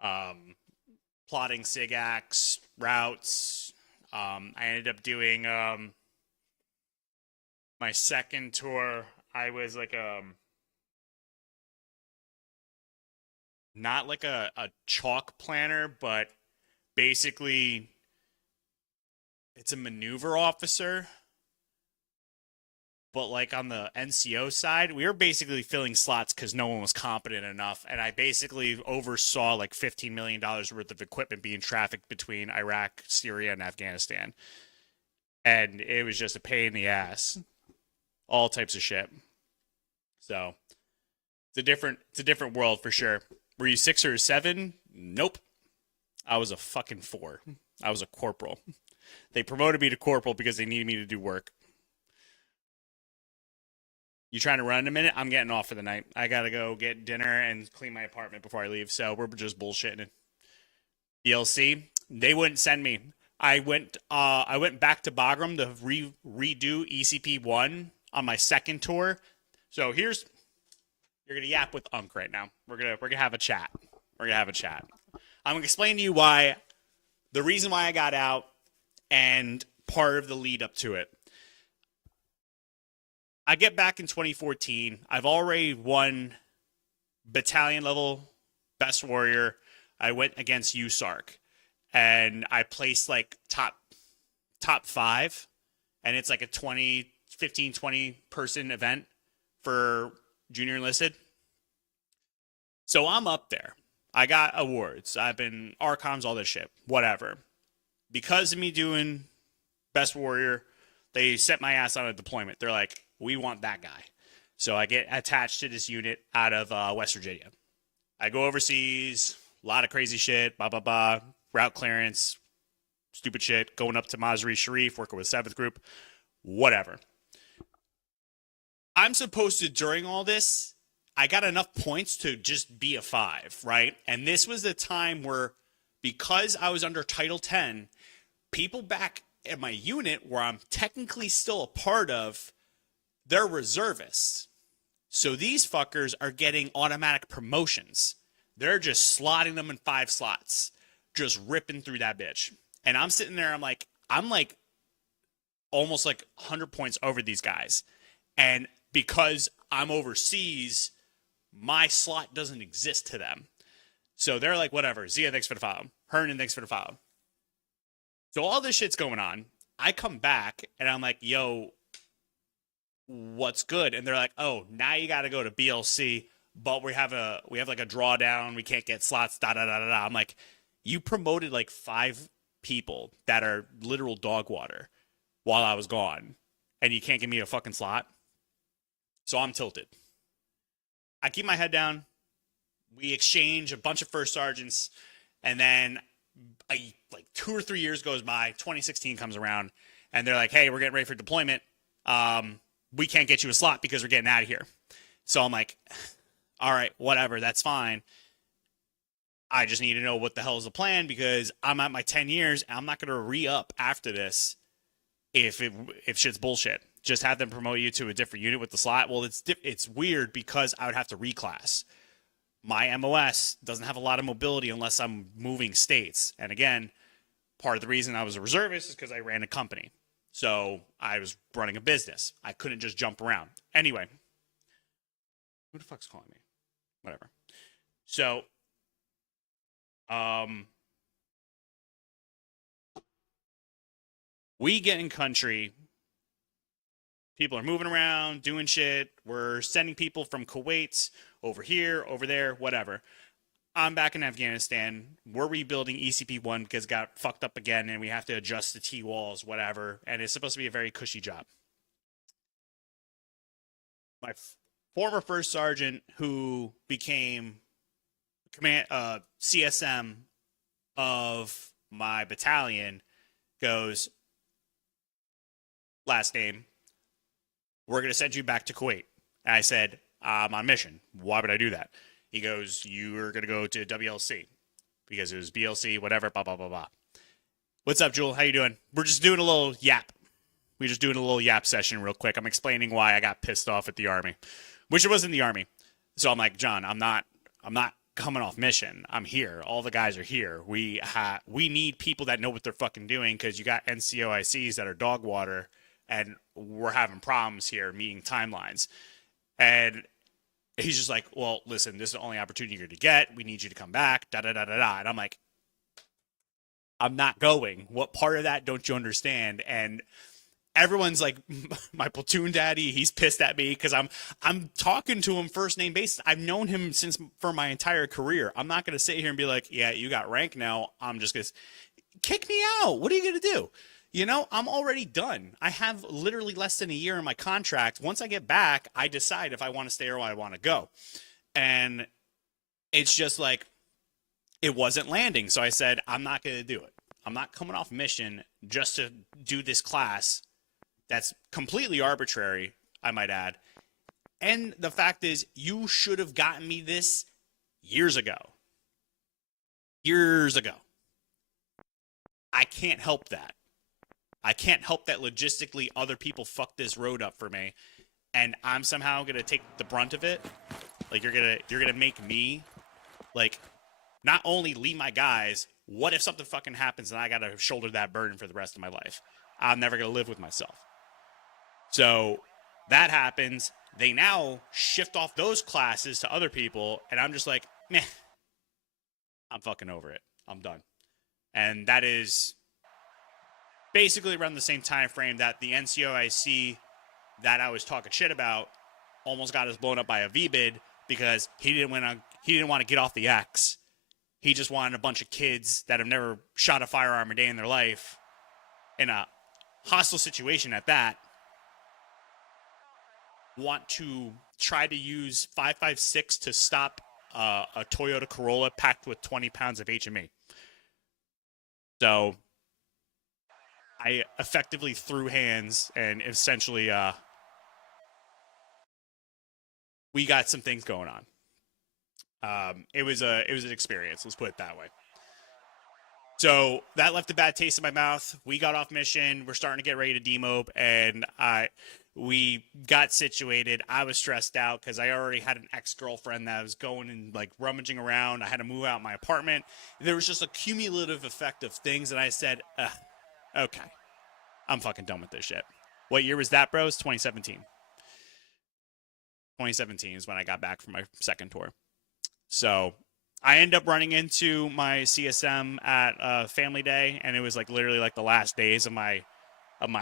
plotting SIGACs, routes. I ended up doing my second tour. I was like not like a chalk planner, but basically it's a maneuver officer. But like on the NCO side, we were basically filling slots because no one was competent enough. And I basically oversaw like $15 million worth of equipment being trafficked between Iraq, Syria, and Afghanistan. And it was just a pain in the ass. All types of shit. So It's a different world for sure. Were you 6 or 7? Nope. I was a fucking 4. I was a corporal. They promoted me to corporal because they needed me to do work. You trying to run in a minute? I'm getting off for the night. I gotta go get dinner and clean my apartment before I leave. So we're just bullshitting. DLC, they wouldn't send me. I went back to Bagram to redo ECP1 on my second tour. So you're gonna yap with Unk right now. We're gonna have a chat. I'm gonna explain to you why, the reason why I got out, and part of the lead up to it. I get back in 2014. I've already won battalion level best warrior. I went against USARC, and I placed like top 5, and it's like a 15, 20 person event for junior enlisted. So I'm up there. I got awards. I've been Archoms, all this shit, whatever. Because of me doing best warrior, they set my ass on a deployment. They're like, we want that guy. So I get attached to this unit out of West Virginia. I go overseas, a lot of crazy shit, route clearance, stupid shit, going up to Mazar-e Sharif, working with 7th Group, whatever. I'm supposed to, during all this, I got enough points to just be a 5, right? And this was the time where, because I was under Title 10, people back at my unit, where I'm technically still a part of, they're reservists. So these fuckers are getting automatic promotions. They're just slotting them in 5 slots, just ripping through that bitch. And I'm sitting there, I'm like almost like 100 points over these guys. And because I'm overseas, my slot doesn't exist to them. So they're like, whatever. Zia, thanks for the follow. Hernan, thanks for the follow. So all this shit's going on. I come back and I'm like, yo, what's good? And they're like, oh, now you got to go to BLC, but we have like a drawdown. We can't get slots, I'm like, you promoted like 5 people that are literal dog water while I was gone, and you can't give me a fucking slot. So I'm tilted. I keep my head down. We exchange a bunch of first sergeants, and then like 2 or 3 years goes by. 2016 comes around, and they're like, hey, we're getting ready for deployment. We can't get you a slot because we're getting out of here. So I'm like, all right, whatever, that's fine. I just need to know what the hell is the plan, because I'm at my 10 years, and I'm not going to re-up after this if shit's bullshit. Just have them promote you to a different unit with the slot. Well, it's weird because I would have to reclass. My MOS doesn't have a lot of mobility unless I'm moving states. And again, part of the reason I was a reservist is because I ran a company. So I was running a business. I couldn't just jump around. Anyway, who the fuck's calling me? Whatever. So, we get in country. People are moving around, doing shit. We're sending people from Kuwait over here, over there, whatever. I'm back in Afghanistan. We're rebuilding ECP-1 because it got fucked up again, and we have to adjust the T-walls, whatever. And it's supposed to be a very cushy job. My former first sergeant, who became CSM of my battalion, goes, last name, we're going to send you back to Kuwait. And I said, I'm on mission. Why would I do that? He goes, you're going to go to WLC because it was BLC, whatever, blah, blah, blah, blah. What's up, Jewel? How you doing? We're just doing a little yap. We're just doing a little yap session real quick. I'm explaining why I got pissed off at the Army. Wish it wasn't the Army. So I'm like, John, I'm not coming off mission. I'm here. All the guys are here. We need people that know what they're fucking doing, because you got NCOICs that are dog water, and we're having problems here meeting timelines. And he's just like, well, listen, this is the only opportunity you're going to get. We need you to come back, da-da-da-da-da. And I'm like, I'm not going. What part of that don't you understand? And everyone's like, my platoon daddy, he's pissed at me because I'm talking to him first name basis. I've known him for my entire career. I'm not going to sit here and be like, yeah, you got rank now. I'm just going to kick me out. What are you going to do? You know, I'm already done. I have literally less than a year in my contract. Once I get back, I decide if I want to stay or I want to go. And it's just like, it wasn't landing. So I said, I'm not going to do it. I'm not coming off mission just to do this class that's completely arbitrary, I might add. And the fact is, you should have gotten me this years ago. Years ago. I can't help that. I can't help that logistically other people fucked this road up for me, and I'm somehow gonna take the brunt of it. Like, you're gonna make me, like, not only leave my guys. What if something fucking happens and I gotta shoulder that burden for the rest of my life? I'm never gonna live with myself. So that happens. They now shift off those classes to other people, and I'm just like, meh. I'm fucking over it. I'm done. And that is basically around the same time frame that the NCOIC that I was talking shit about almost got us blown up by a VBID because he didn't want to get off the X. He just wanted a bunch of kids that have never shot a firearm a day in their life in a hostile situation at that want to try to use 5.56 to stop a Toyota Corolla packed with 20 pounds of HME. So I effectively threw hands and essentially we got some things going on. It was an experience. Let's put it that way. So that left a bad taste in my mouth. We got off mission. We're starting to get ready to demob, and we got situated. I was stressed out because I already had an ex-girlfriend that was going and like rummaging around. I had to move out my apartment. There was just a cumulative effect of things, and I said, okay, I'm fucking done with this shit. What year was that, bro? It's 2017. 2017 is when I got back from my second tour. So I ended up running into my CSM at Family Day, and it was like literally like the last days of my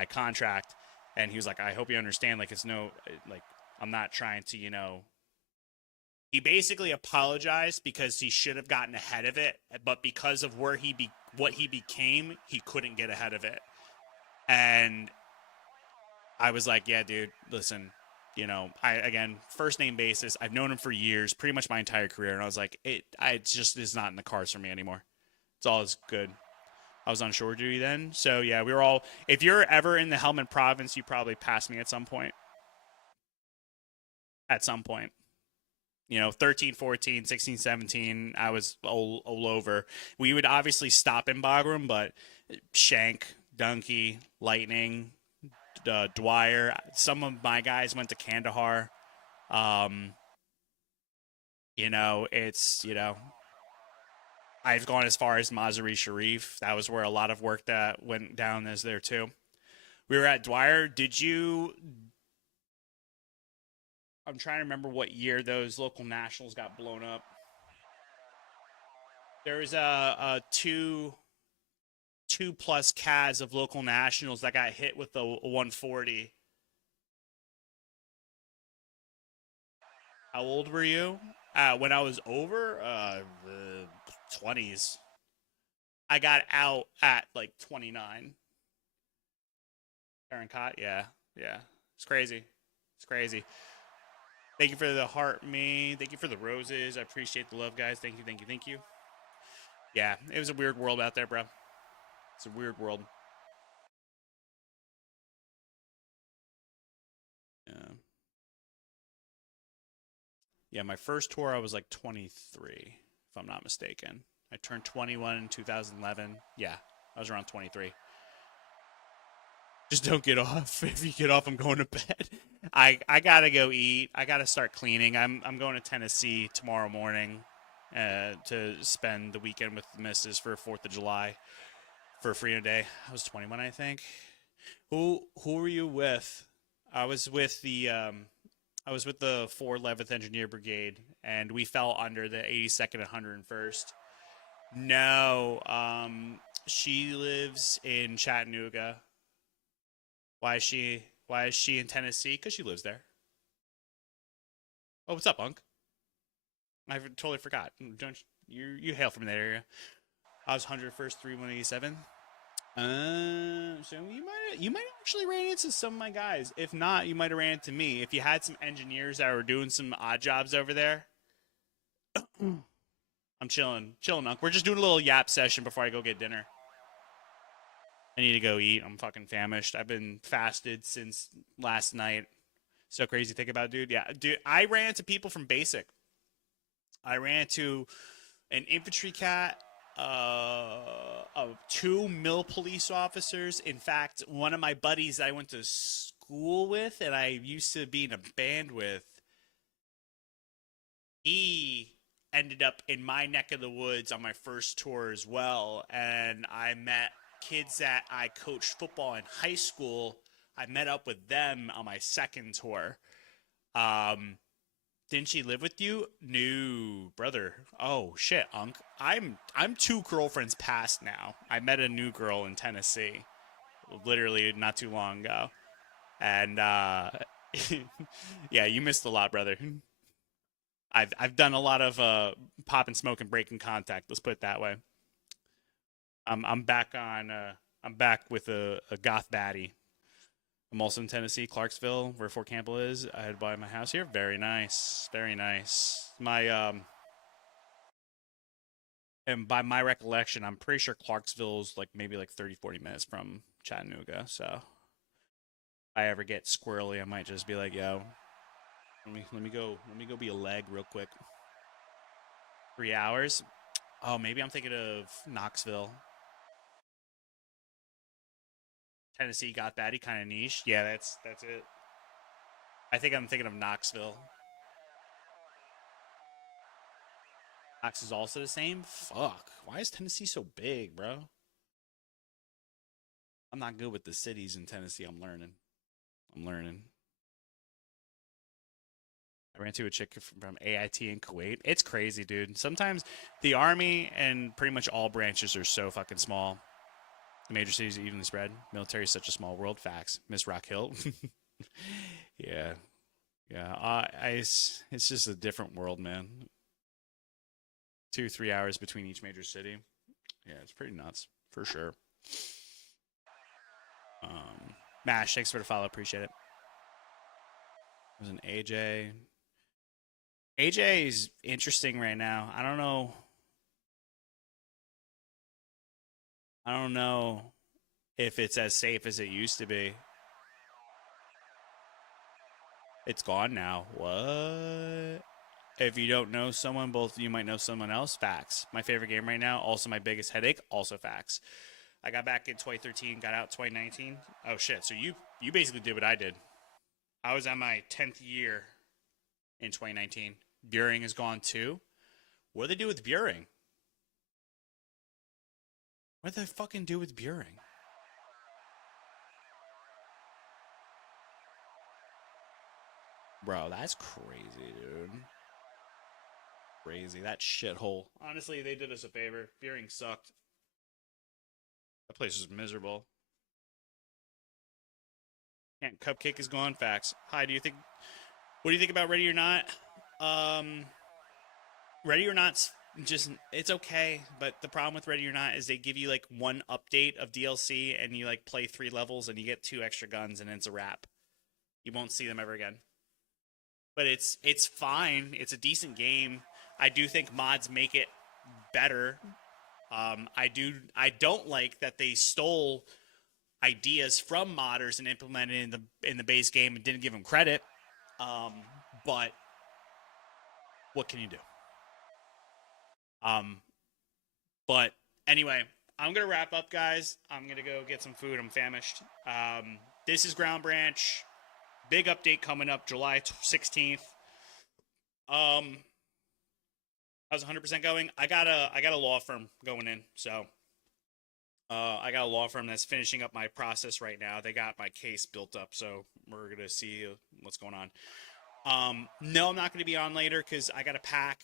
contract. And he was like, I hope you understand, like, it's no, like, I'm not trying to, you know. He basically apologized because he should have gotten ahead of it, but because of what he became, he couldn't get ahead of it. And I was like, yeah, dude, listen, you know, again, first name basis, I've known him for years, pretty much my entire career, and I was like, it just is not in the cards for me anymore. It's all is good. I was on shore duty then. So, yeah, we were all... If you're ever in the Helmand province, you probably passed me at some point. At some point. You know, 13, 14, 16, 17, I was all over. We would obviously stop in Bagram, but Shank, Dunkey, Lightning, Dwyer, some of my guys went to Kandahar. You know, it's, you know... I've gone as far as Mazar-e Sharif. That was where a lot of work that went down is there too. We were at Dwyer. I'm trying to remember what year those local nationals got blown up. There was a two plus CAS of local nationals that got hit with the 140. How old were you? When I was over, the 20s. I got out at like 29. Aaron Cott, yeah. It's crazy. Thank you for the heart, me. Thank you for the roses. I appreciate the love, guys. Thank you. Yeah, it was a weird world out there, bro. It's a weird world. Yeah, my first tour, I was like 23, if I'm not mistaken. I turned 21 in 2011. Yeah, I was around 23. Just don't get off. If you get off, I'm going to bed. I gotta go eat. I gotta start cleaning. I'm going to Tennessee tomorrow morning to spend the weekend with the missus for 4th of July for Freedom Day. I was 21, I think. Who were you with? I was with the 411th Engineer Brigade, and we fell under the 82nd and 101st. No, she lives in Chattanooga. Why is she in Tennessee? Because she lives there. Oh, what's up, Unc? I totally forgot. Don't you hail from that area? I was 101st, 3187. So you might actually ran into some of my guys. If not, you might have ran into me. If you had some engineers that were doing some odd jobs over there, I'm chilling, Unc. We're just doing a little yap session before I go get dinner. I need to go eat. I'm fucking famished. I've been fasted since last night. So crazy to think about, dude. Yeah, dude. I ran into people from basic. I ran into an infantry cat, two mill police officers. In fact, one of my buddies I went to school with and I used to be in a band with, he ended up in my neck of the woods on my first tour as well. And I met kids that I coached football in high school. I met up with them on my second tour. Didn't she live with you? No, brother. Oh shit, Unc. I'm two girlfriends past now. I met a new girl in Tennessee, literally not too long ago, and yeah, you missed a lot, brother. I've done a lot of pop and smoke and breaking contact. Let's put it that way. I'm back on. I'm back with a goth baddie. I'm also in Tennessee, Clarksville, where Fort Campbell is. I had to buy my house here. Very nice. Very nice. And by my recollection, I'm pretty sure Clarksville's like maybe like 30, 40 minutes from Chattanooga. So if I ever get squirrely, I might just be like, yo, let me go be a leg real quick. 3 hours. Oh, maybe I'm thinking of Knoxville. Tennessee got that. He kind of niche. Yeah, that's it. I think I'm thinking of Knoxville. Knox is also the same? Fuck. Why is Tennessee so big, bro? I'm not good with the cities in Tennessee. I'm learning. I ran into a chick from AIT in Kuwait. It's crazy, dude. Sometimes the army and pretty much all branches are so fucking small. The major cities are evenly spread. Military is such a small world. Facts. Miss Rock Hill. Yeah. Yeah. It's just a different world, man. 2-3 hours between each major city. Yeah, it's pretty nuts. For sure. Mash, thanks for the follow. Appreciate it. There's an AJ. AJ is interesting right now. I don't know if it's as safe as it used to be. It's gone now. What? If you don't know someone, both of you might know someone else. Facts. My favorite game right now. Also my biggest headache. Also facts. I got back in 2013, got out 2019. Oh shit. So you basically did what I did. I was on my 10th year in 2019. Buring is gone too. What do they do with Buring? What do they fucking do with Buring? Bro, that's crazy, dude. Crazy. That shithole. Honestly, they did us a favor. Buring sucked. That place was miserable. And Cupcake is gone. Facts. Hi, what do you think about Ready or Not? Ready or Not's just, it's okay, but the problem with Ready or Not is they give you like one update of DLC and you like play 3 levels and you get 2 extra guns and it's a wrap. You won't see them ever again. But it's fine. It's a decent game. I do think mods make it better. I don't like that they stole ideas from modders and implemented in the base game and didn't give them credit. But what can you do? But anyway, I'm gonna wrap up, guys. I'm gonna go get some food. I'm famished. This is Ground Branch. Big update coming up July 16th. How's 100% going? I got a law firm going in, so I got a law firm that's finishing up my process right now. They got my case built up, so we're gonna see what's going on. No, I'm not gonna be on later because I gotta pack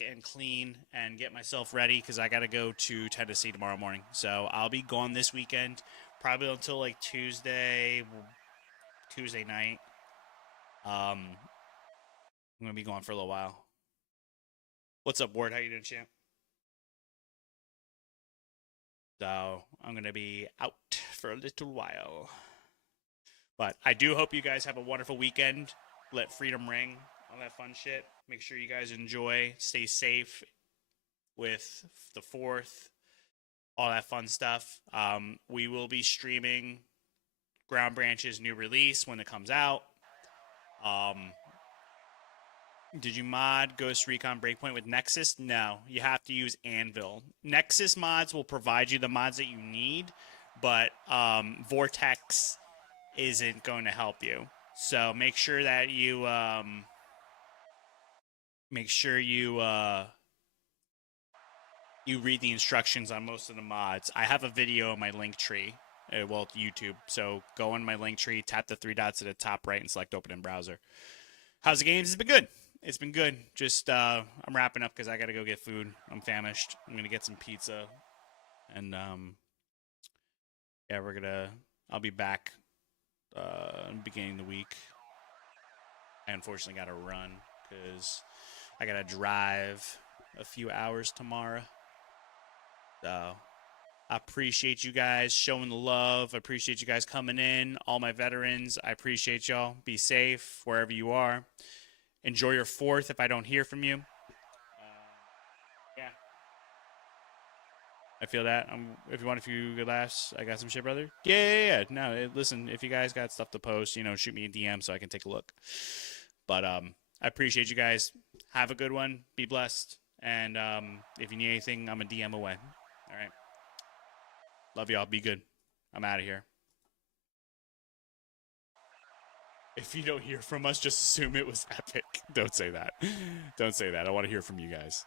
and clean and get myself ready because I gotta go to Tennessee tomorrow morning. So I'll be gone this weekend, probably until like Tuesday night. I'm gonna be gone for a little while. What's up, Ward? How you doing, champ? So I'm gonna be out for a little while. But I do hope you guys have a wonderful weekend. Let freedom ring. all that fun shit. Make sure you guys enjoy. Stay safe with the 4th, all that fun stuff. We will be streaming Ground Branch's new release when it comes out. Did you mod Ghost Recon Breakpoint with Nexus? No, you have to use Anvil. Nexus mods will provide you the mods that you need, but Vortex isn't going to help you. So make sure that you you read the instructions on most of the mods. I have a video on my link tree, YouTube. So go on my link tree, tap the 3 dots at the top right, and select Open in Browser. How's the games? It's been good. It's been good. Just I'm wrapping up because I got to go get food. I'm famished. I'm gonna get some pizza, and yeah, I'll be back beginning of the week. I unfortunately got to run because I got to drive a few hours tomorrow. So I appreciate you guys showing the love. I appreciate you guys coming in. All my veterans, I appreciate y'all. Be safe wherever you are. Enjoy your 4th if I don't hear from you. Yeah. I feel that. If you want a few good laughs, I got some shit, brother. Yeah. No, listen, if you guys got stuff to post, shoot me a DM so I can take a look. But I appreciate you guys. Have a good one. Be blessed. And if you need anything, I'm a DM away. All right. Love y'all. Be good. I'm out of here. If you don't hear from us, just assume it was epic. Don't say that. Don't say that. I want to hear from you guys.